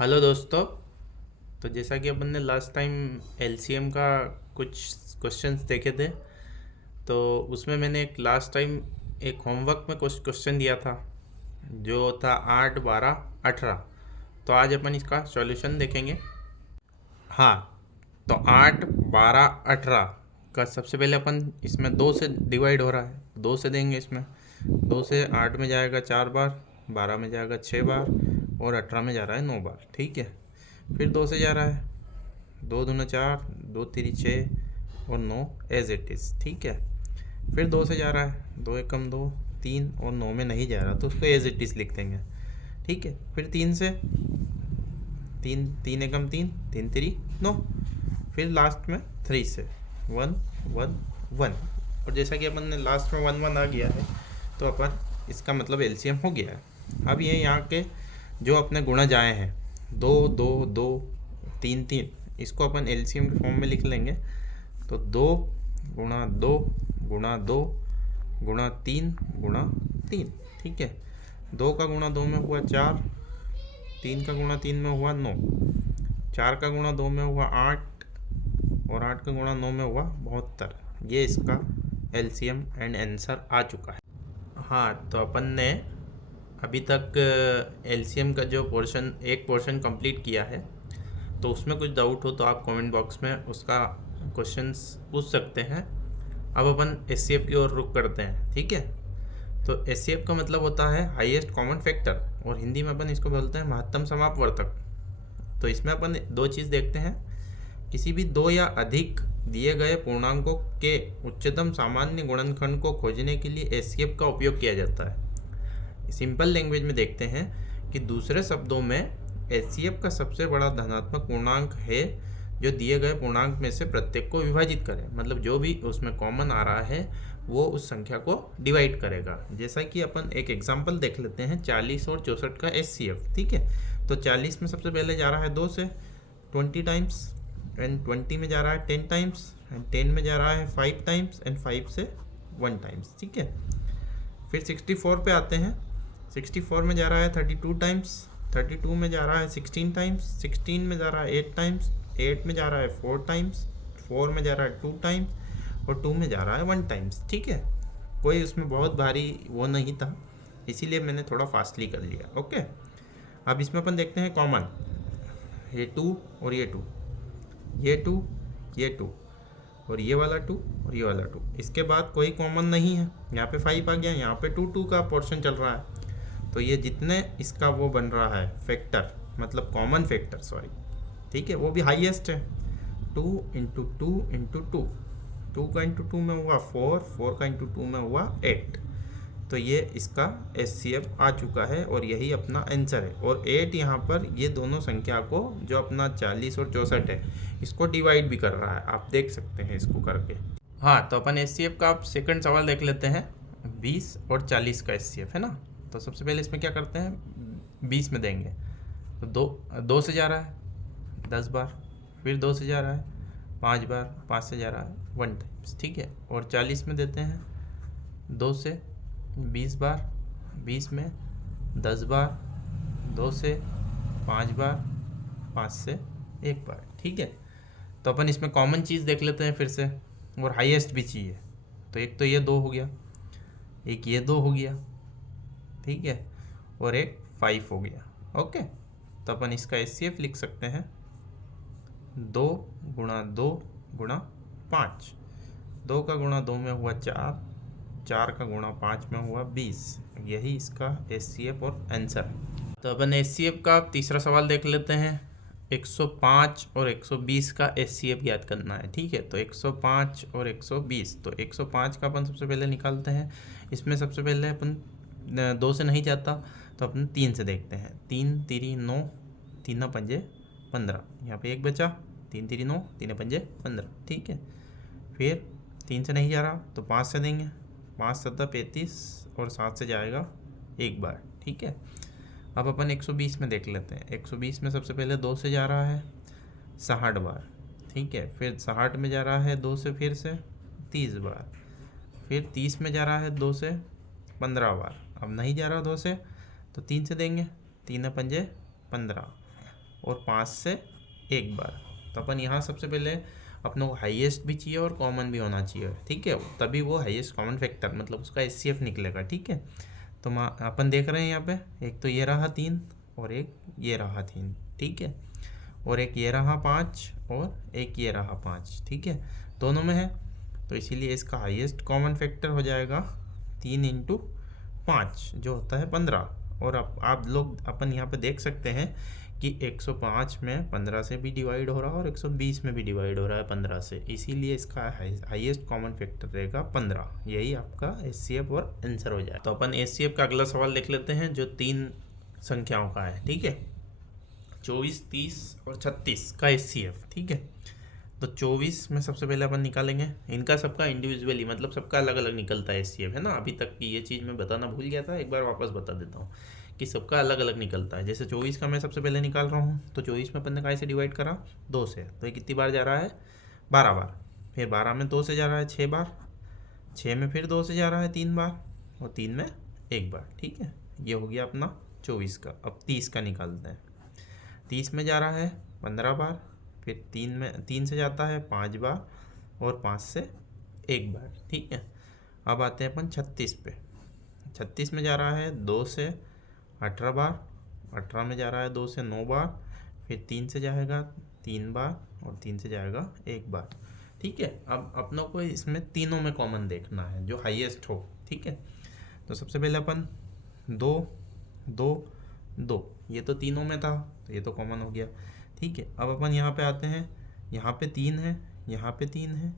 Hello दोस्तों। तो जैसा कि अपन ने लास्ट टाइम एलसीएम का कुछ क्वेश्चंस देखे थे, तो उसमें मैंने एक लास्ट टाइम एक होमवर्क में कुछ क्वेश्चन दिया था जो था 8, 12, 18। तो आज अपन इसका सॉल्यूशन देखेंगे। हाँ, तो 8, 12, 18 का सबसे पहले अपन इसमें दो से डिवाइड हो रहा है, दो से देंगे। इसमें दो से 8 में जाएगा 4 बार, 12 में जाएगा 6 बार और 18 में जा रहा है 9 बार। ठीक है। फिर दो से जा रहा है, दो दूना चार, दो तिरी छः और नौ एज इट इज़। ठीक है। फिर दो से जा रहा है, दो एकम दो, तीन और नौ में नहीं जा रहा तो उसको एज इट इज़ लिख देंगे। ठीक है। फिर तीन से, तीन तीन एकम तीन, तीन तिरी नौ। फिर लास्ट में थ्री से, वन वन वन। और जैसा कि अपन ने लास्ट में वन वन आ गया है, तो अपन इसका मतलब एलसीएम हो गया है। अब ये यहाँ के जो अपने गुणा जाए हैं, दो दो दो, तीन तीन, इसको अपन एलसीएम के फॉर्म में लिख लेंगे। तो दो गुणा दो गुणा दो गुणा तीन गुणा तीन। ठीक है। दो का गुणा दो में हुआ चार, तीन का गुणा तीन में हुआ नौ, चार का गुणा दो में हुआ आठ और आठ का गुणा नौ में हुआ 72। ये इसका एलसीएम एंड आंसर आ चुका है। हाँ, तो अपन ने अभी तक एलसीएम का जो पोर्शन, एक पोर्शन कंप्लीट किया है। तो उसमें कुछ डाउट हो तो आप कमेंट बॉक्स में उसका क्वेश्चंस पूछ सकते हैं। अब अपन एचसीएफ की ओर रुख करते हैं। ठीक है। तो एचसीएफ का मतलब होता है हाईएस्ट कॉमन फैक्टर, और हिंदी में अपन इसको बोलते हैं महत्तम समापवर्तक। तो इसमें अपन दो चीज़ देखते हैं। किसी भी दो या अधिक दिए गए पूर्णांकों के उच्चतम सामान्य गुणनखंड को खोजने के लिए एचसीएफ का उपयोग किया जाता है। सिंपल लैंग्वेज में देखते हैं कि दूसरे शब्दों में एचसीएफ का सबसे बड़ा धनात्मक पूर्णांक है जो दिए गए पूर्णांक में से प्रत्येक को विभाजित करे। मतलब जो भी उसमें कॉमन आ रहा है वो उस संख्या को डिवाइड करेगा। जैसा कि अपन एक एग्जांपल देख लेते हैं 40 और 64 का एचसीएफ। ठीक है। तो 40 में सबसे पहले जा रहा है 2 से 20 टाइम्स, एंड 20 में जा रहा है 10 टाइम्स, एंड 10 में जा रहा है 5 टाइम्स, एंड 5 से 1 टाइम्स। ठीक है। फिर 64 पे आते हैं। 64 में जा रहा है 32 टाइम्स, 32 में जा रहा है 16 टाइम्स, 16 में जा रहा है 8 टाइम्स, 8 में जा रहा है 4 टाइम्स, 4 में जा रहा है 2 टाइम्स और 2 में जा रहा है 1 टाइम्स। ठीक है। कोई उसमें बहुत भारी वो नहीं था, इसीलिए मैंने थोड़ा फास्टली कर लिया। ओके। अब इसमें अपन देखते हैं कॉमन, ये 2 और ये 2, ये 2, ये 2 और ये वाला 2 और ये वाला 2। इसके बाद कोई कॉमन नहीं है। यहाँ पे 5 आ गया, यहाँ पे 2 2 का पोर्शन चल रहा है। तो ये जितने इसका वो बन रहा है फैक्टर, मतलब कॉमन फैक्टर, सॉरी, ठीक है, वो भी हाईएस्ट है। 2 इंटू टू इंटू टू, 2 का इंटू टू में हुआ 4, 4 का इंटू टू में हुआ 8। तो ये इसका एचसीएफ आ चुका है और यही अपना आंसर है। और 8 यहाँ पर ये दोनों संख्या को, जो अपना 40 और 64 है, इसको डिवाइड भी कर रहा है। आप देख सकते हैं इसको करके। हाँ, तो अपन एचसीएफ का आप सेकंड सवाल देख लेते हैं। 20 और 40 का एचसीएफ है ना। तो सबसे पहले इसमें क्या करते हैं, 20 में देंगे। तो दो से जा रहा है 10 बार, फिर 2 से जा रहा है 5 बार, 5 से जा रहा है 1 टाइम्स। ठीक है। और 40 में देते हैं 2 से 20 बार, 20 में 10 बार, 2 से 5 बार, 5 से 1 बार। ठीक है। तो अपन इसमें कॉमन चीज़ देख लेते हैं फिर से, और हाईएस्ट भी चाहिए। तो एक तो ये 2 हो गया, एक ये 2 हो गया, ठीक है, और एक 5 हो गया। ओके। तो अपन इसका एचसीएफ लिख सकते हैं 2 गुणा 2 गुणा 5। 2 का गुणा 2 में हुआ 4, 4 का गुणा 5 में हुआ 20। यही इसका एचसीएफ और आंसर है। तो अपन एचसीएफ का तीसरा सवाल देख लेते हैं। 105 और 120 का एचसीएफ याद करना है। ठीक है। तो 105 और 120, तो 105 का अपन सबसे पहले निकालते हैं। इसमें सबसे पहले अपन 2 से नहीं जाता, तो अपन 3 से देखते हैं। 3 तिरी 9, 3 पंजे 15, यहाँ पे एक बचा, 3 तिरी 9, 3 पंजे 15। ठीक है। फिर 3 से नहीं जा रहा तो 5 से देंगे, 5 7 35 और 7 से जाएगा एक बार। ठीक है। अब अपन 120 में देख लेते हैं। 120 में सबसे पहले 2 से जा रहा है 60 बार। ठीक है। फिर 60 में जा रहा है 2 से फिर से 30 बार। फिर 30 में जा रहा है 2 से 15 बार। अब नहीं जा रहा 2 से, तो 3 से देंगे, 3 पंजे 15। और 5 से एक बार। तो अपन यहाँ सबसे पहले अपने को हाईएस्ट भी चाहिए और कॉमन भी होना चाहिए, ठीक है, तभी वो हाईएस्ट कॉमन फैक्टर मतलब उसका एचसीएफ निकलेगा, ठीक है। तो अपन देख रहे हैं यहाँ पे एक तो ये रहा 3 और एक ये रहा 3, ठीक है, और एक ये रहा 5 और एक ये रहा 5, ठीक है, दोनों में है। तो इसीलिए इसका हाईएस्ट कॉमन फैक्टर हो जाएगा 3 इंटू 5 जो होता है 15। और आप लोग अपन यहाँ पे देख सकते हैं कि 105 में 15 से भी डिवाइड हो रहा है और 120 में भी डिवाइड हो रहा है 15 से, इसीलिए इसका हाईएस्ट कॉमन फैक्टर रहेगा 15। यही आपका एचसीएफ और आंसर हो जाए। तो अपन एचसीएफ का अगला सवाल देख लेते हैं जो 3 संख्याओं का है, ठीक है, 24, 30 और 36 का एचसीएफ, ठीक है। तो 24 में सबसे पहले अपन निकालेंगे, इनका सबका इंडिविजुअली मतलब सबका अलग अलग निकलता है एचसीएफ, है ना। अभी तक की ये चीज़ मैं बताना भूल गया था, एक बार वापस बता देता हूँ कि सबका अलग अलग निकलता है। जैसे 24 का मैं सबसे पहले निकाल रहा हूँ, तो 24 में अपन ने काय से डिवाइड करा, 2 से, तो ये कितनी बार जा रहा है, 12 बार। फिर 12 में 2 से जा रहा है 6 बार, 6 में फिर 2 से जा रहा है 3 बार, और 3 में 1 बार, ठीक है। ये हो गया अपना 24 का। अब 30 का निकालते हैं। 30 में जा रहा है 15 बार, फिर 3 से जाता है 5 बार और 5 से 1 बार, ठीक है। अब आते हैं अपन 36 पे। 36 में जा रहा है 2 से 18 बार, 18 में जा रहा है 2 से 9 बार, फिर 3 से जाएगा 3 बार और 3 से जाएगा 1 बार, ठीक है। अब अपनों को इसमें तीनों में कॉमन देखना है जो हाईएस्ट हो, ठीक है। तो सबसे पहले अपन 2 2 2, ये तो तीनों में था तो ये तो कॉमन हो गया, ठीक है। अब अपन यहाँ पे आते हैं, यहाँ पे 3 है, यहाँ पे 3 है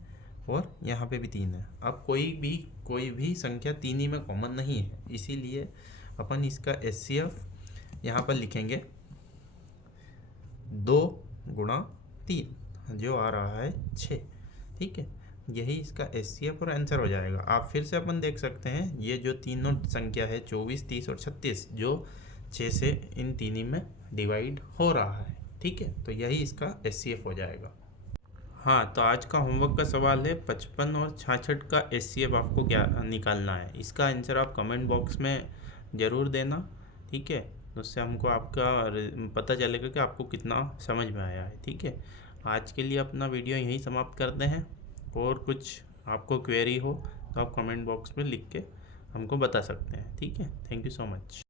और यहाँ पे भी 3 है। अब कोई भी संख्या 3 ही में कॉमन नहीं है, इसीलिए अपन इसका एचसीएफ यहाँ पर लिखेंगे 2 गुणा 3 जो आ रहा है 6, ठीक है। यही इसका एचसीएफ और आंसर हो जाएगा। आप फिर से अपन देख सकते हैं ये जो तीनों संख्या है 24, 30 और 36 जो 6 से इन तीनों में डिवाइड हो रहा है, ठीक है। तो यही इसका एचसीएफ हो जाएगा। हाँ, तो आज का होमवर्क का सवाल है 55 और 66 का एचसीएफ आपको क्या निकालना है। इसका आंसर आप कमेंट बॉक्स में ज़रूर देना, ठीक है। उससे हमको आपका पता चलेगा कि आपको कितना समझ में आया है, ठीक है। आज के लिए अपना वीडियो यहीं समाप्त करते हैं। और कुछ आपको क्वेरी हो तो आप कमेंट बॉक्स में लिख के हमको बता सकते हैं, ठीक है। Thank you so much.